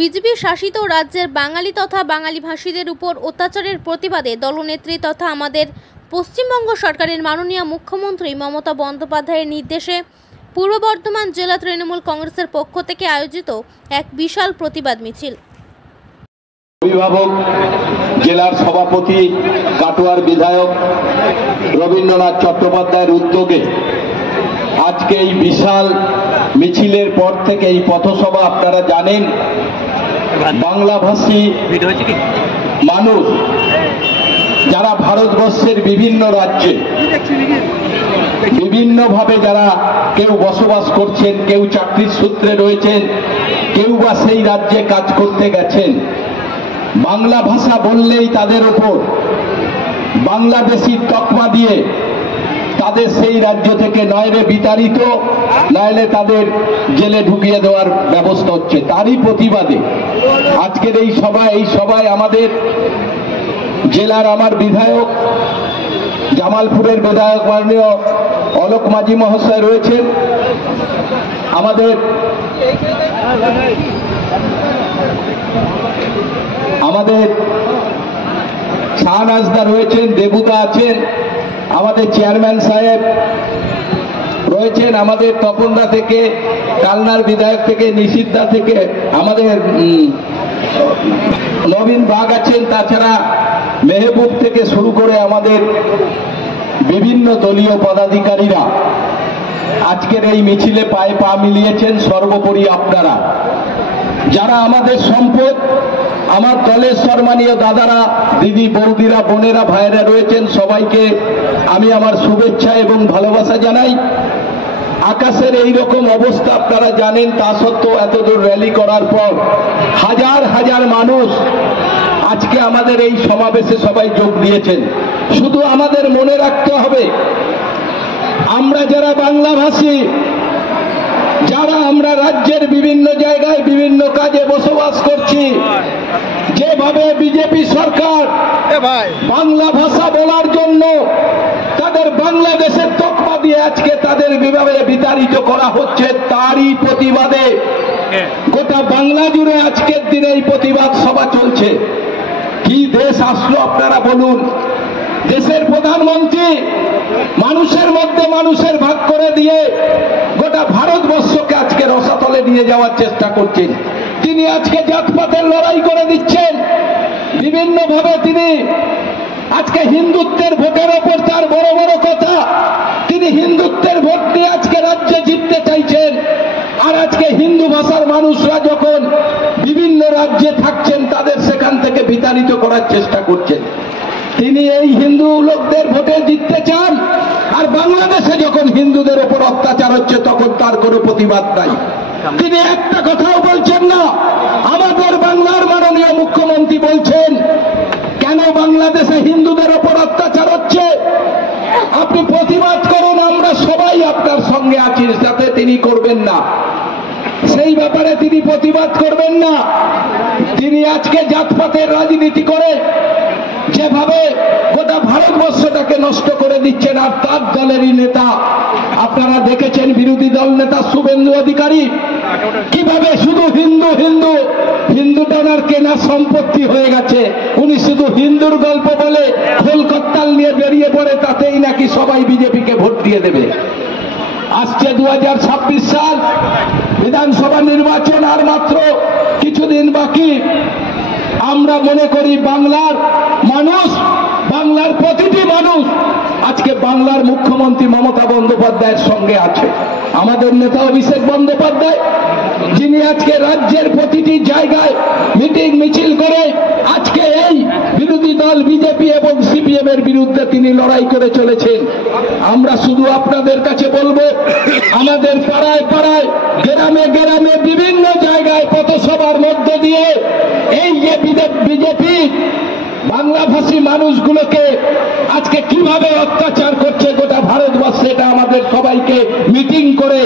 BJP শাসিত রাজ্যের বাঙালি তথা বাঙালি ভাষীদের উপর অত্যাচারের প্রতিবাদে দলনেত্রী তথা আমাদের পশ্চিমবঙ্গ সরকারের মাননীয় মুখ্যমন্ত্রী মমতা বন্দ্যোপাধ্যায়ের নির্দেশে পূর্ব বর্ধমান জেলা তৃণমূল কংগ্রেসের পক্ষ থেকে আয়োজিত এক বিশাল প্রতিবাদ মিছিল। অভিভাবক জেলার সভাপতি কাটোয়ার বিধায়ক রবীন্দ্রনাথ চট্টোপাধ্যায়ের উদ্যোগে আজকে এই বিশাল মিছিলের পর থেকে এই পথসভা, আপনারা জানেন বাংলাভাষী মানুষ যারা ভারতবর্ষের বিভিন্ন রাজ্যে বিভিন্নভাবে যারা কেউ বসবাস করছেন, কেউ চাকরির সূত্রে রয়েছেন, কেউ বা সেই রাজ্যে কাজ করতে গেছেন, বাংলা ভাষা বললেই তাদের ওপর বাংলাদেশির তকমা দিয়ে তাদের সেই রাজ্য থেকে নয়রে বিতাড়িত, নইলে তাদের জেলে ঢুকিয়ে দেওয়ার ব্যবস্থা হচ্ছে। তারই প্রতিবাদে আজকের এই সভায় আমাদের জেলার আমার বিধায়ক, জামালপুরের বিধায়ক মাননীয় অলোক মাঝি মহাশয় রয়েছেন, আমাদের শাহনাজদা রয়েছেন, দেবুদা আছেন, আমাদের চেয়ারম্যান সাহেব রয়েছেন, আমাদের তপনদা থেকে, কালনার বিধায়ক থেকে, নিশিতদা থেকে আমাদের নবীন বাগ আছেন, তাছাড়া মেহবুব থেকে শুরু করে আমাদের বিভিন্ন দলীয় পদাধিকারীরা আজকের এই মিছিলে পায়ে পা মিলিয়েছেন। সর্বোপরি আপনারা যারা আমাদের সম্পদ, আমার দলের সম্মানীয় দাদারা, দিদি, বৌদিরা, বোনেরা, ভাইয়েরা রয়েছেন, সবাইকে আমি আমার শুভেচ্ছা এবং ভালোবাসা জানাই। আকাশের এই রকম অবস্থা আপনারা জানেন, তা সত্ত্বেও এতদূর র্যালি করার পর হাজার হাজার মানুষ আজকে আমাদের এই সমাবেশে সবাই যোগ দিয়েছেন। শুধু আমাদের মনে রাখতে হবে, আমরা যারা বাংলাভাষী, যারা আমরা রাজ্যের বিভিন্ন জায়গায় বিভিন্ন কাজে বসবাস করছি, যেভাবে বিজেপি সরকার বাংলা ভাষা বলার জন্য তাদের বাংলাদেশের তকমা দিয়ে আজকে তাদের বিভাবে বিতাড়িত করা হচ্ছে, তারই প্রতিবাদে গোটা বাংলা জুড়ে আজকের দিনে এই প্রতিবাদ সভা চলছে। কি দেশ আসলো আপনারা বলুন? দেশের প্রধানমন্ত্রী মানুষের মধ্যে মানুষের ভাগ করে দিয়ে গোটা ভারতবর্ষকে আজকে রসাতলে নিয়ে যাওয়ার চেষ্টা করছেন। তিনি আজকে জাতপাতের লড়াই করে দিচ্ছেন, বিভিন্নভাবে তিনি আজকে হিন্দুত্বের ভোটের ওপর তার বড় বড় কথা, তিনি হিন্দুত্বের ভোট নিয়ে আজকে রাজ্যে জিততে চাইছেন। আর আজকে হিন্দু ভাষার মানুষরা যখন বিভিন্ন রাজ্যে থাকছেন, তাদের সেখান থেকে বিতাড়িত করার চেষ্টা করছেন। তিনি এই হিন্দু লোকদের ভোটে জিততে চান, আর বাংলাদেশে যখন হিন্দুদের ওপর অত্যাচার হচ্ছে তখন তার কোনো প্রতিবাদ নাই। তিনি একটা কথাও বলছেন না। আমাদের বাংলার মাননীয় মুখ্যমন্ত্রী বলছেন, কেন বাংলাদেশে হিন্দুদের ওপর অত্যাচার হচ্ছে আপনি প্রতিবাদ করুন, আমরা সবাই আপনার সঙ্গে আছি। যাতে তিনি করবেন না, সেই ব্যাপারে তিনি প্রতিবাদ করবেন না। তিনি আজকে জাতপাতের রাজনীতি করে যেভাবে গোটা ভারতবর্ষটাকে নষ্ট করে দিচ্ছেন, আর তার দলেরই নেতা আপনারা দেখেছেন, বিরোধী দল নেতা শুভেন্দু অধিকারী কিভাবে শুধু হিন্দু হিন্দু হিন্দুটা ওনার কেনা সম্পত্তি হয়ে গেছে। উনি শুধু হিন্দুর গল্প বলে খোলকত্তাল নিয়ে বেরিয়ে পড়ে, তাতেই নাকি সবাই বিজেপিকে ভোট দিয়ে দেবে। আসছে 2026 সাল, বিধানসভা নির্বাচন আর মাত্র কিছুদিন বাকি। আমরা মনে করি বাংলার মানুষ, বাংলার প্রতিটি মানুষ আজকে বাংলার মুখ্যমন্ত্রী মমতা বন্দ্যোপাধ্যায়ের সঙ্গে আছে। আমাদের নেতা অভিষেক বন্দ্যোপাধ্যায়, যিনি আজকে রাজ্যের প্রতিটি জায়গায় মিটিং মিছিল করে আজকে এই বিরোধী দল বিজেপি এবং সিপিএম এর বিরুদ্ধে তিনি লড়াই করে চলেছেন। আমরা শুধু আপনাদের কাছে বলবো, আমাদের পাড়ায় পাড়ায়, গ্রামে গ্রামে, বিভিন্ন জায়গায় পথসভার মধ্য দিয়ে এই যে বিজেপি বাংলাভাষী মানুষগুলোকে আজকে কিভাবে অত্যাচার করছে গোটা ভারতবর্ষে, এটা আমাদের সবাইকে মিটিং করে